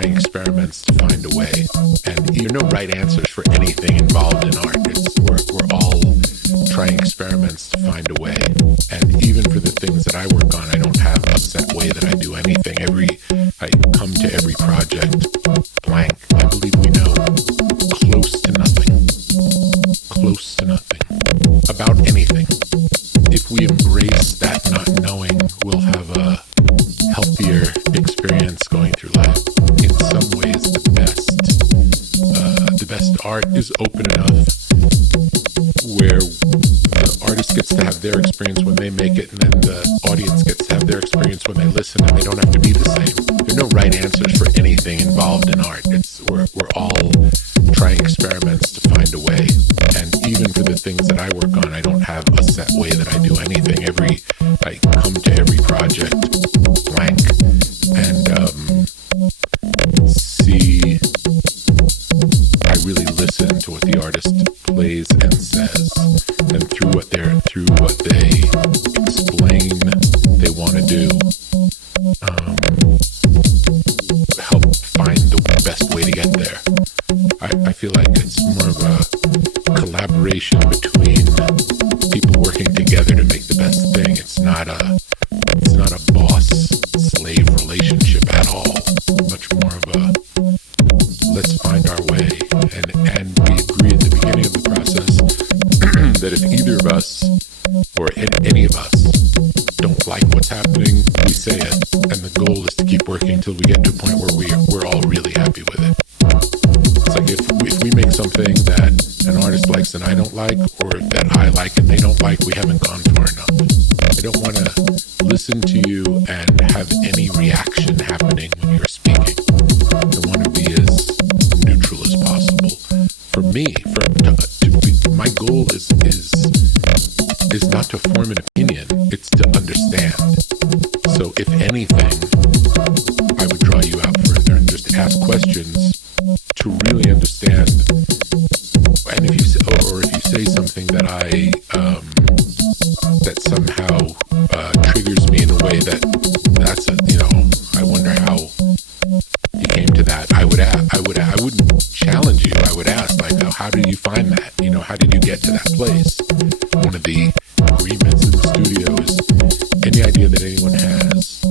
trying experiments to find a way. And there are no right answers for anything involved in art. We're all trying experiments to find a way. And even for the things that I work on, I don't have a set way that I do anything. I come to every project blank. I believe we know close to nothing about anything. If we embrace that not knowing, we'll have a healthier experience going through life. In some ways, the best art is open enough where the artist gets to have their experience when they make it, and then the audience gets to have their experience when they listen, and they don't have to be the same. There are no right answers for anything involved in art. We're all trying experiments to find a way. And even for the things that I work on, I don't have a set way that I do anything. I come to every project blank and I really listen to what the artist plays and says, and through what they explain they want to do, help find the best way to get there. I feel like it's more of a collaboration between people working together to make the best thing. It's not a boss-slave relationship at all. Much more of a let's find our way. And we agree at the beginning of the process that if either of us or any of us don't like what's happening, we say it. And the goal is to keep working until we get to a point where we're all really happy with it. It's like if we make something that an artist likes and I don't like, or that I like and they don't like, we haven't gone far enough. I don't want to listen to you and have any reaction happening when you're speaking. I want to be as neutral as possible. For me, my goal is not to form an opinion, it's to understand. So if anything, I would draw you out further and just ask questions to really understand. And if you say something that that somehow triggers me in a way I wonder how you came to that. I wouldn't challenge you. I would ask, like, how did you find that? How did you get to that place? One of the agreements in the studio is any idea that anyone has,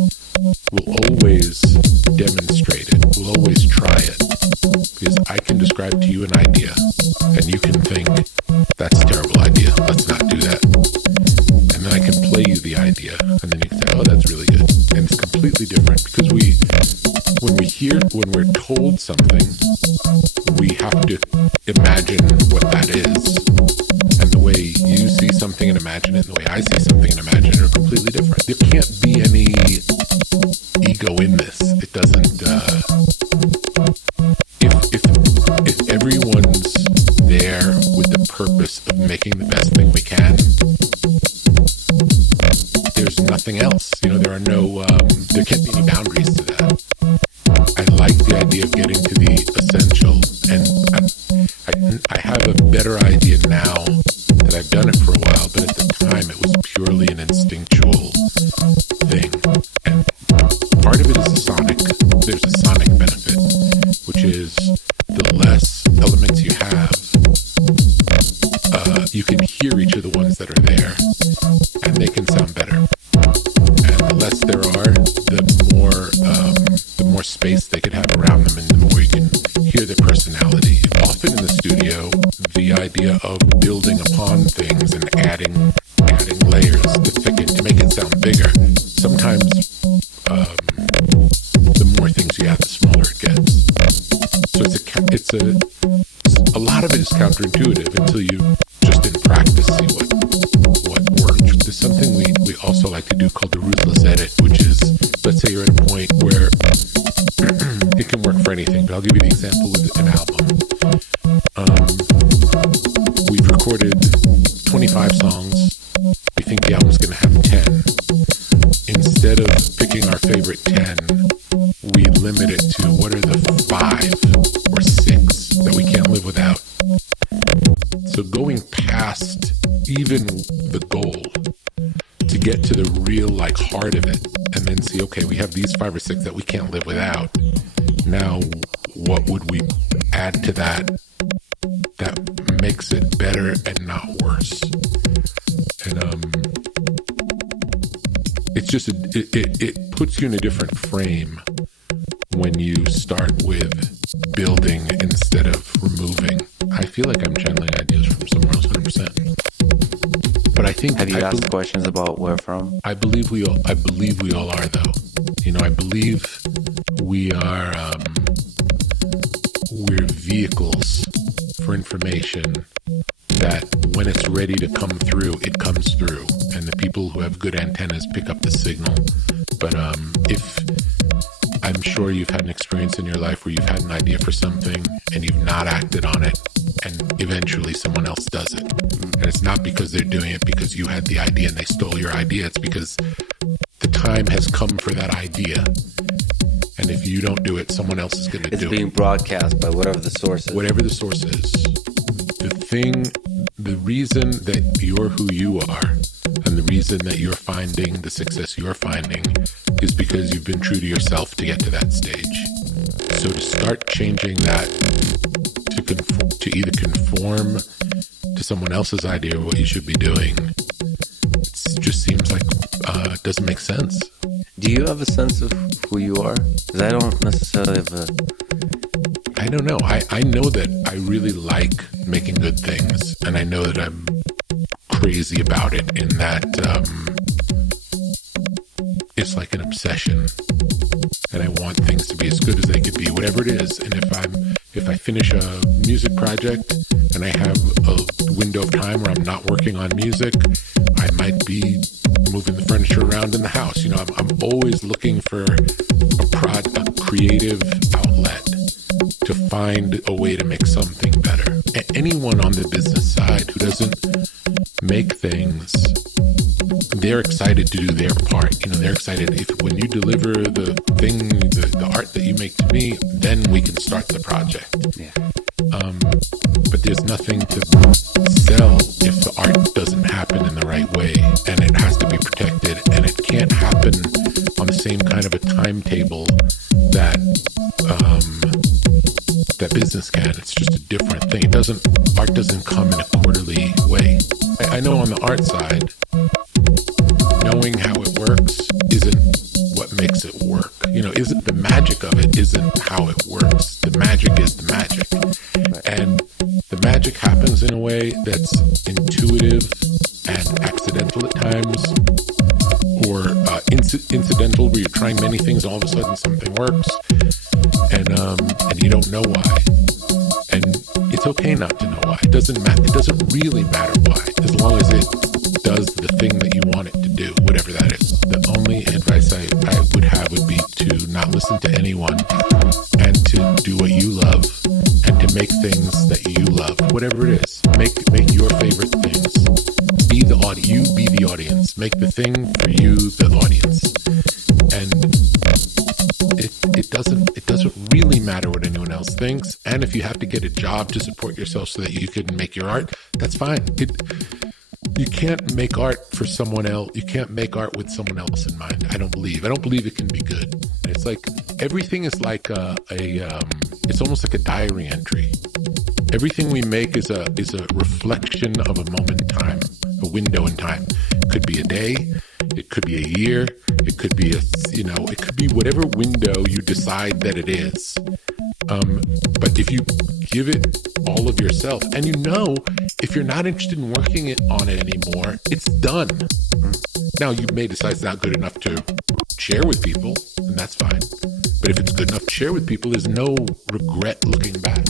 we'll always demonstrate it. We'll always try it. Because I can describe to you an idea, and you can think, that's a terrible idea. Let's not do that. And then I can play you the idea, and then you can say, oh, that's really good. And it's completely different because when we're told something, we have to imagine what that is. And the way you see something and imagine it, and the way I see something and imagine it are completely different. There can't be any ego in this. It doesn't, if everyone's there with the purpose of making the best thing we can, there's nothing else. There are there can't be any boundaries to that. I like the idea of getting to the essential, and I have a better idea now that I've done it for a while, but at the time it was purely an instinctual thing. And part of it is there's a sonic benefit, which is the less elements you have, you can hear each of the ones that are there, and they can sound better. And the less there are, the more space they could have around them, and the more you can hear their personality. Often in the studio, the idea of building upon things and adding layers to thicken, to make it sound bigger. Sometimes the more things you have, the smaller it gets. So a lot of it is counterintuitive until you just in practice see what works. There's something we also like to do called the ruthless edit, which is, let's say you're at a point where it can work for anything, but I'll give you the example with an album. We've recorded 25 songs. We think the album's going to have 10. Instead of picking our favorite 10, we limit it to what are the 5 or 6 that we can't live without. So going past even the goal to get to the real heart of it, and then see, okay, we have these 5 or 6 that we can't live without. Now, what would we add to that makes it better and not worse? And it's just it puts you in a different frame when you start with building instead of removing. I feel like I'm channeling ideas from somewhere else, 100%. But I think have you asked questions about where from? I believe we all are, though. You know, I believe we are we're vehicles for information that when it's ready to come through, it comes through, and the people who have good antennas pick up the signal. But if I'm sure you've had an experience in your life where you've had an idea for something and you've not acted on it, and eventually someone else does it. And it's not because they're doing it because you had the idea and they stole your idea. It's because the time has come for that idea. And if you don't do it, someone else is going to do it. It's being broadcast by whatever the source is. Whatever the source is. The reason that you're who you are and the reason that you're finding the success you're finding is because you've been true to yourself to get to that stage. So to start changing that to either conform to someone else's idea of what you should be doing, it just seems like it doesn't make sense. Do you have a sense of who you are? Because I don't necessarily have I don't know. I know that I really like making good things, and I know that I'm crazy about it in that it's like an obsession, and I want things to be as good as they could be, whatever it is. And if I finish a music project and I have a window of time where I'm not working on music, I might be moving the furniture around in the house. You know, I'm always looking for a creative outlet to find a way to make something better. Anyone on the business side who doesn't make things, they're excited to do their part. You know, they're excited when you deliver the thing, the art that you make to me, then we can start the project. Yeah. But there's nothing to sell if the art doesn't happen in the right way, and it has to be protected, and it can't happen on the same kind of a timetable that business can. It's just a different thing. Art doesn't come in a quarterly way. I know on the art side, knowing how it works isn't what makes it work. You know, isn't the magic of it isn't how it works. The magic is the magic. And the magic happens in a way that's intuitive and accidental at times, or incidental, where you're trying many things, all of a sudden something works, and you don't know why. And it's okay not to know why. It doesn't matter. It doesn't really matter why, as long as it does the thing that you want it to do, whatever that is. The only advice I would have would be to not listen to anyone, and to do what you love, and to make things that you love, whatever it is. Make your favorite things. Be the audience. You be the audience. Make the thing for you, the audience. And it doesn't really matter what anyone else thinks. And if you have to get a job to support yourself so that you can make your art, that's fine. You can't make art for someone else. You can't make art with someone else in mind. I don't believe it can be good. It's like everything is like it's almost like a diary entry. Everything we make is a reflection of a moment in time, a window in time. It could be a day, it could be a year, it could be it could be whatever window you decide that it is. But if you give it all of yourself, and if you're not interested in working on it anymore, it's done. Now, you may decide it's not good enough to share with people, and that's fine. But if it's good enough to share with people, there's no regret looking back.